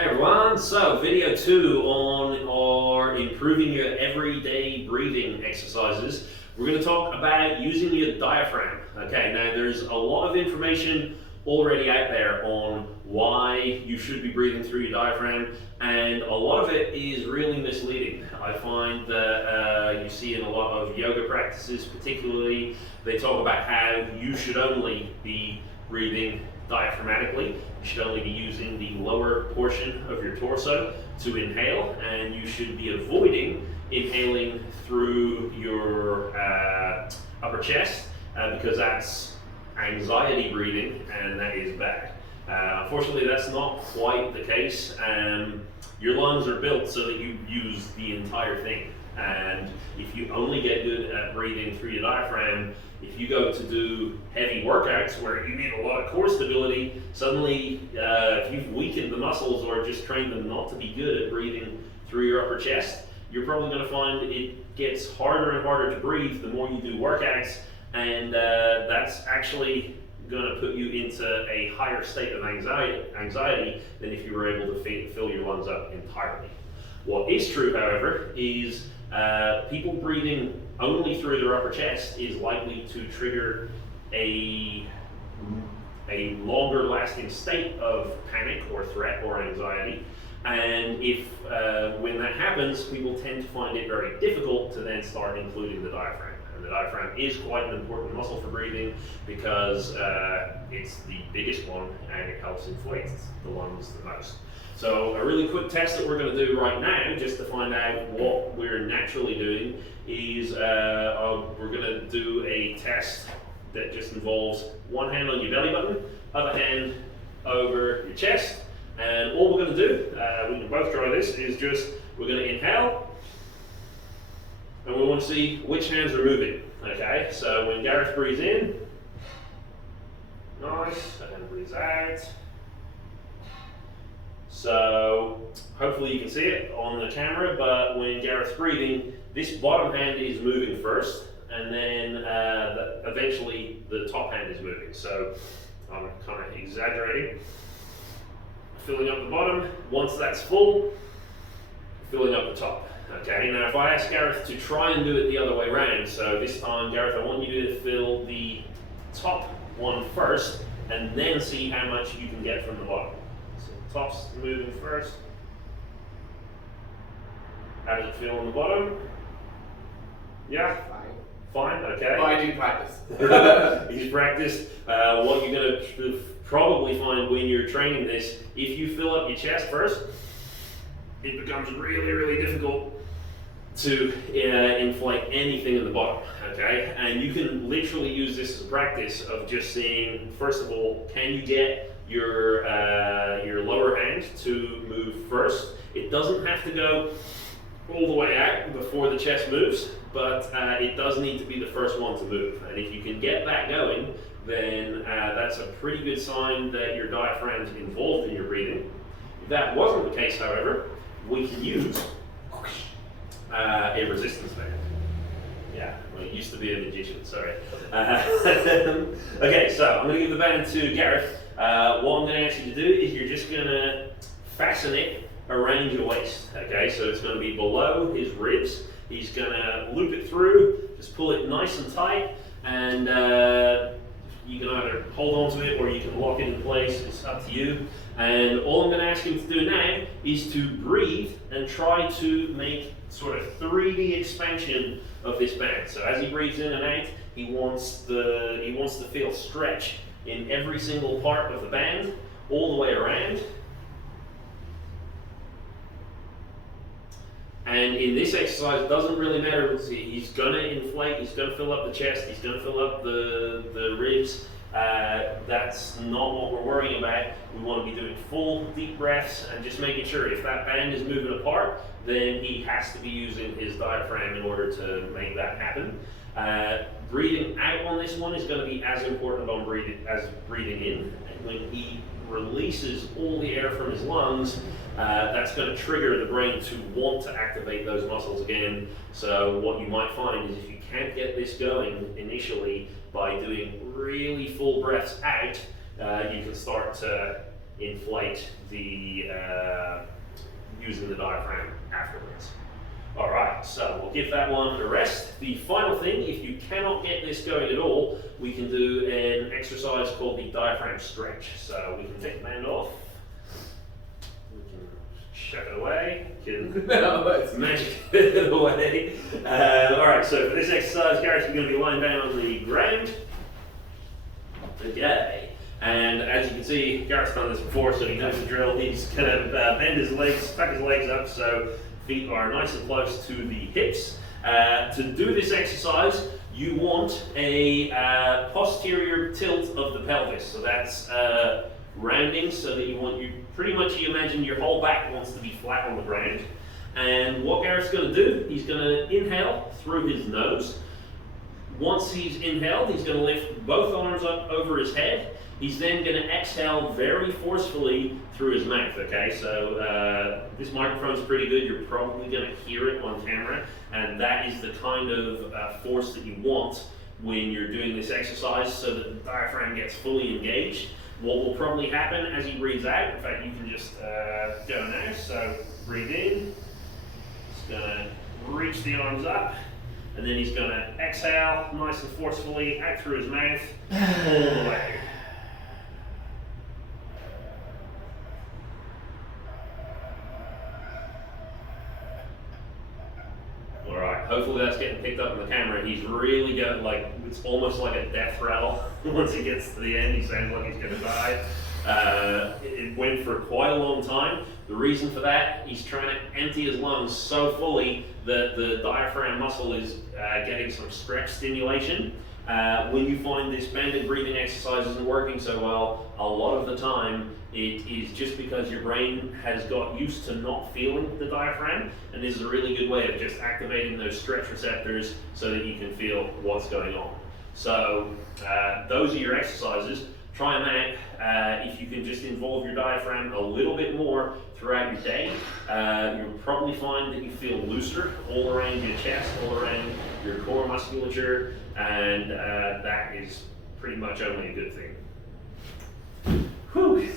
Hey everyone, so video 2 on our improving your everyday breathing exercises. We're going to talk about using your diaphragm. Okay, now there's a lot of information already out there on why you should be breathing through your diaphragm, and a lot of it is really misleading. I find that you see in a lot of yoga practices particularly, they talk about how you should only be breathing diaphragmatically. You should only be using the lower portion of your torso to inhale, and you should be avoiding inhaling through your upper chest because that's anxiety breathing, and that is bad. Unfortunately, that's not quite the case. Your lungs are built so that you use the entire thing. And if you only get good at breathing through your diaphragm, if you go to do heavy workouts where you need a lot of core stability, suddenly if you've weakened the muscles or just trained them not to be good at breathing through your upper chest, you're probably going to find it gets harder and harder to breathe the more you do workouts, and that's actually going to put you into a higher state of anxiety than if you were able to fill your lungs up entirely. What is true, however, is people breathing only through their upper chest is likely to trigger a longer lasting state of panic or threat or anxiety. And if when that happens, people tend to find it very difficult to then start including the diaphragm. And the diaphragm is quite an important muscle for breathing because it's the biggest one and it helps inflate the lungs the most. So a really quick test that we're going to do right now, just to find out what we're naturally doing, is we're going to do a test that just involves one hand on your belly button, other hand over your chest, and all we're going to do, we can both try this, is just we're going to inhale, and we want to see which hands are moving. Okay, so when Gareth breathes in, nice, and breathes out. So hopefully you can see it on the camera, but when Gareth's breathing, this bottom hand is moving first, and then eventually the top hand is moving. So I'm kind of exaggerating. Filling up the bottom, once that's full, filling up the top. Okay, now if I ask Gareth to try and do it the other way around, so this time, Gareth, I want you to fill the top one first, and then see how much you can get from the bottom. Top's moving first. How does it feel on the bottom? Yeah? Fine, okay. But I do practice. He's practiced. What you're going to probably find when you're training this, if you fill up your chest first, it becomes really, really difficult to inflate anything in the bottom, okay? And you can literally use this as a practice of just saying, first of all, can you get your lower hand to move first? It doesn't have to go all the way out before the chest moves, but it does need to be the first one to move. And if you can get that going, then that's a pretty good sign that your diaphragm is involved in your breathing. If that wasn't the case, however, we can use a resistance band. Yeah, well, it used to be a magician, sorry. Okay, so I'm going to give the band to Gareth. What I'm going to ask you to do is you're just going to fasten it around your waist. Okay, so it's going to be below his ribs. He's going to loop it through, just pull it nice and tight, and you can either hold on to it or you can lock it in place. It's up to you. And all I'm going to ask him to do now is to breathe and try to make sort of 3D expansion of this band. So as he breathes in and out, he wants to feel stretch in every single part of the band, all the way around. And in this exercise, it doesn't really matter. He's going to inflate, he's going to fill up the chest, he's going to fill up the ribs. That's not what we're worrying about. We want to be doing full deep breaths and just making sure if that band is moving apart, then he has to be using his diaphragm in order to make that happen. Breathing out on this one is going to be as important as breathing in. And when he releases all the air from his lungs, that's going to trigger the brain to want to activate those muscles again. So what you might find is if you can't get this going initially by doing really full breaths out, you can start to inflate the using the diaphragm afterwards. All right, so we'll give that one a rest. The final thing, if you cannot get this going at all, we can do an exercise called the diaphragm stretch. So we can take the band off, we can chuck it away, we can magic it away. All right, so for this exercise, Garrett's going to be lying down on the ground. Okay. And as you can see, Garrett's done this before, so he knows the drill. He's going to bend his legs, tuck his legs up so feet are nice and close to the hips. To do this exercise, you want a posterior tilt of the pelvis. So that's rounding, so that you pretty much you imagine your whole back wants to be flat on the ground. And what Garrett's going to do, he's going to inhale through his nose. Once he's inhaled, he's going to lift both arms up over his head. He's then going to exhale very forcefully through his mouth, okay? So this microphone's pretty good. You're probably going to hear it on camera, and that is the kind of force that you want when you're doing this exercise so that the diaphragm gets fully engaged. What will probably happen as he breathes out, in fact, you can just go now. So breathe in, he's going to reach the arms up, and then he's going to exhale nice and forcefully out through his mouth all the way. Hopefully that's getting picked up on the camera. He's really got it's almost like a death rattle. Once he gets to the end, he sounds like he's gonna die. It went for quite a long time. The reason for that, he's trying to empty his lungs so fully that the diaphragm muscle is getting some stretch stimulation. When you find this banded breathing exercise isn't working so well, a lot of the time it is just because your brain has got used to not feeling the diaphragm, and this is a really good way of just activating those stretch receptors so that you can feel what's going on. So those are your exercises. Try them out. If you can just involve your diaphragm a little bit more throughout your day, you'll probably find that you feel looser all around your chest, all around your core musculature, and that is pretty much only a good thing. Whew.